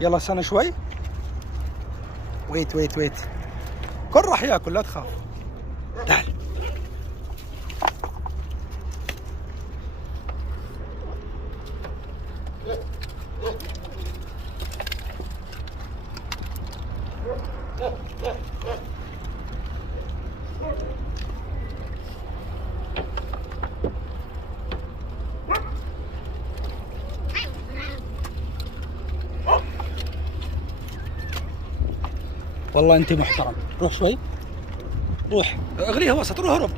يلا استنى شوي. ويت ويت ويت. كل راح ياكل لا تخاف. تعال. والله انت محترم. روح شوي. روح اغريها وسط. روح هرب.